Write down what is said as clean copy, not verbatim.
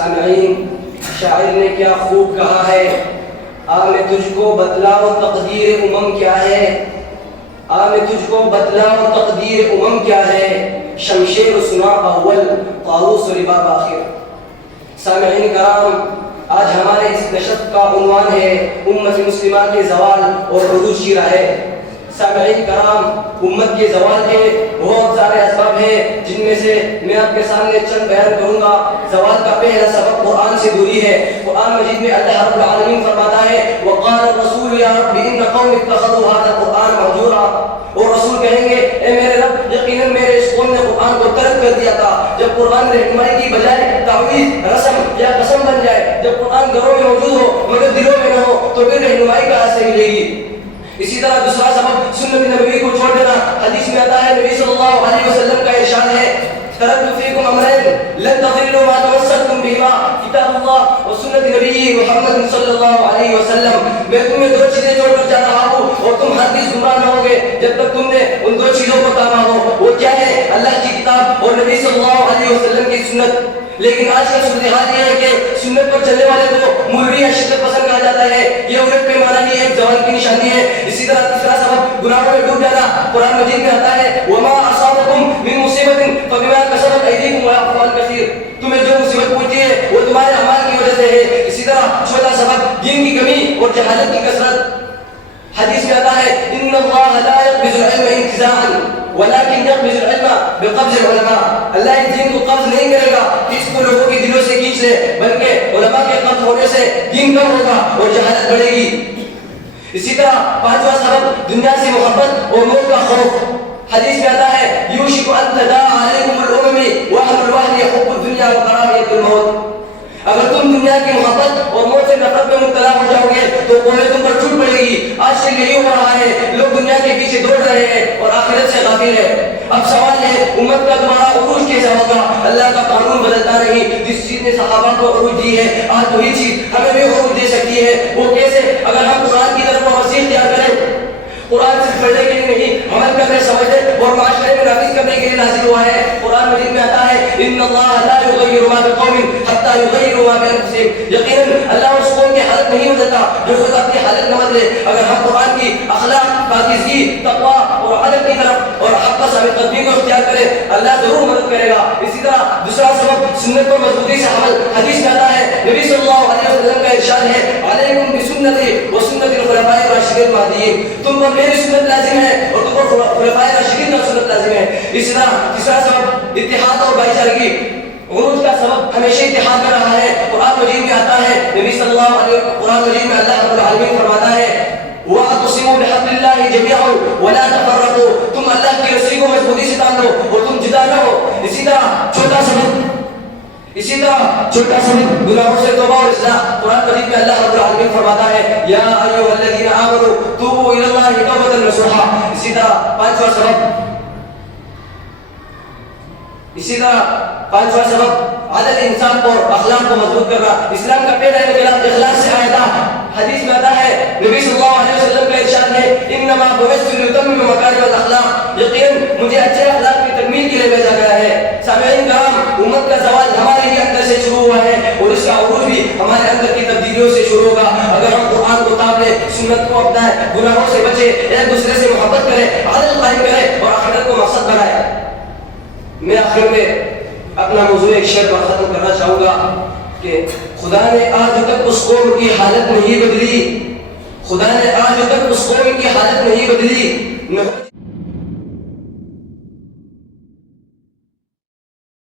سامعین، شاعر نے کیا خوب کہا ہے، آ میں تجھ کو بتلاؤں تقدیر امم کیا ہے، آ میں تجھ کو بتلاؤں تقدیر امم کیا ہے، شمشیر سنا اول طاؤوس رباب آخر۔ سامعین کرام، آج ہمارے اس نشست کا عنوان ہے امت مسلمہ کے زوال اور عروج کی راہ۔ سامعین کرام، امت کے زوال کے بہت سارے اسباب ہیں، جن میں سے میں آپ کے سامنے چند بیان کروں گا۔ زوال کا پہلا سبب قرآن سے دوری ہے۔ قرآن مجید میں اللہ رب العالمین فرماتا ہے وقال الرسول یا رب ان قوم اتخذوا هذا القرآن مهجورا، اور رسول کہیں گے اے میرے رب، یقیناً میرے اس قوم نے قرآن کو ترک کر دیا تھا۔ جب قرآن رہنمائی کی بجائے تعویذ، رسم یا قسم بن جائے، جب قرآن گھروں میں موجود ہو مگر دلوں میں نہ ہو، تو پھر رہنمائی کہاں سے ملے گی؟ اسی طرح دوسرا سبب سنت نبوی کو چھوڑ دینا۔ حدیث میں آتا ہے، نبی صلی اللہ علیہ وسلم کا ارشاد ہے ترکت فیکم امرین لن تضلوا ما تمسکتم بہما کتاب اللہ و سنت نبی محمد صلی اللہ علیہ وسلم۔ میں تمہیں دو چیزیں چھوڑ کر جا رہا ہوں اور تم ہرگز گمراہ نہ ہوگے جب تک تم نے ان دو چیزوں کو تاما ہو۔ وہ کیا ہے؟ اللہ کی کتاب اور نبی صلی اللہ علیہ وسلم کی سنت۔ لیکن آج کا صورتحال یہ ہے کہ سنت پر چلنے والے کو مولوی یا شدت پسند کہا جاتا ہے۔ یہ الٹ پیمانہ نہیں ہے، ایک زوال کی نشانی ہے۔ اسی طرح تیسرا سبب گناہوں میں ڈوب جانا۔ قرآن مجید میں آتا ہے وما اصابکم من مصیبت فبما کسبت ایدیکم ویعفو عن کثیر، تمہیں جو مصیبت پہنچی ہے وہ تمہارے اعمال کی وجہ سے ہے۔ اسی طرح چوتھا سبب دین کی کمی اور جہالت کی کثرت۔ حدیث میں آتا ہے ان اللہ لا يقبض العلم انتزاعا ولكن يقبض العلم بقبض العلماء، اللہ اس دین کو قبض نہیں کرے گا کہ اس کو لوگوں کے دلوں سے کھینچ لے، بلکہ علماء کے قبض ہونے سے دین کم ہوگا اور جہالت بڑھے گی۔ اسی طرح پانچواں سبب دنیا سے محبت اور موت کا خوف۔ حدیث میں آتا ہے یوشک ان تداعى علیکم الامم واہل الوحل حب الدنیا وکراہیۃ الموت، اگر تم دنیا کی محبت اور موت سے نفرت میں مبتلا ہو جاؤ گے تو قومیں تم پر ٹوٹ پڑے گی۔ آج سے یہی ہو رہا ہے، لوگ دنیا کے پیچھے دوڑ رہے ہیں اور آخرت سے غافل ہے۔ اب سوال ہے امت کا تمہارا عروج کیسے ہوگا؟ اللہ کا قانون بدلتا نہیں۔ جس چیز نے صحابہ کو عروج دی ہے آج وہی چیز ہمیں بھی عروج دے سکتی ہے۔ وہ کیسے؟ اگر ہم قرآن کی طرف توسیع اختیار کریں۔ قرآن صرف پڑھنے کے لیے نہیں، عمل کرنے، سمجھنے اور معاشرے میں نافذ کرنے کے لیے نازل ہوا ہے۔ قرآن مجید میں آتا ہے ان اللہ لا یغیر ما بقوم حتی یغیروا ما بانفسہم، یقیناً اللہ اس قوم کی حالت نہیں بدلتا جو خود اپنی حالت نہ بدلے۔ اگر ہم قرآن کی اخلاق، پاکیزگی، تقویٰ اور عدل کی طرف اور حق ثابت قدمی کو اختیار کریں، اللہ ضرور مدد کرے گا۔ اسی طرح دوسرا سبب سنت پر مضبوطی سے عمل۔ حدیث میں آتا ہے نبی صلی اللہ علیہ وسلم کا ارشاد ہے علیکم بسنتی و سنت الخلفاء الراشدین المہدیین، تم پر میری سنت لازم ہے اور تم پر خلفاء راشدین کا سنت لازم ہے۔ اسی طرح تیسرا سبب اتحاد اور بھائی چارگی۔ عروج کا سبب ہمیشہ اتحاد میں رہا ہے۔ قرآن مجید میں آتا ہے نبی صلی اللہ علیہ وسلم، قرآن مجید میں اللہ رب العالمین فرماتا ہے وَاعْتَصِمُوا بِحَبْلِ اللَّهِ جَمِيعًا وَلَا تَفَرَّقُوا، تم اللہ کی رسی کو مضبوطی سے تان لو اور تم جدا نہ ہو۔ اسی طرح چھوٹا سبب گناہوں سے توبہ اور اصلاح۔ قرآن مجید میں اللہ رب العالمین فرماتا ہے یا ایھا الذین آمنوا توبوا الی اللہ توبۃ نصوحا۔ اسی طرح پانچواں سبب عدل، انصاف اور اخلاق کو مضبوط کرنا۔ اسلام کا پہلا انقلاب اخلاص سے آیا تھا۔ حدیث میں آتا ہے نبی صلی اللہ علیہ وسلم کا ارشاد ہے انما بعثت لاتمم مکارم الاخلاق، یقیناً مجھے اچھے اخلاق کی تکمیل کے لیے بھیجا گیا ہے۔ سامعین کرام، امت کا زوال ہمارے ہی اندر سے شروع ہوا ہے اور اس کا عروج بھی ہمارے اندر کی تبدیلیوں سے شروع ہوگا۔ اگر ہم قرآن کو تاب لیں، سنت کو اپنائیں، گناہوں سے بچیں، ایک دوسرے سے محبت کریں، عدل قائم کریں اور آخرت کو مقصد بنائیں۔ میں آخر میں اپنا موضوع ایک شعر پر ختم کرنا چاہوں گا کہ خدا نے آج تک اس قوم کی حالت نہیں بدلی، خدا نے آج تک اس قوم کی حالت نہیں بدلی۔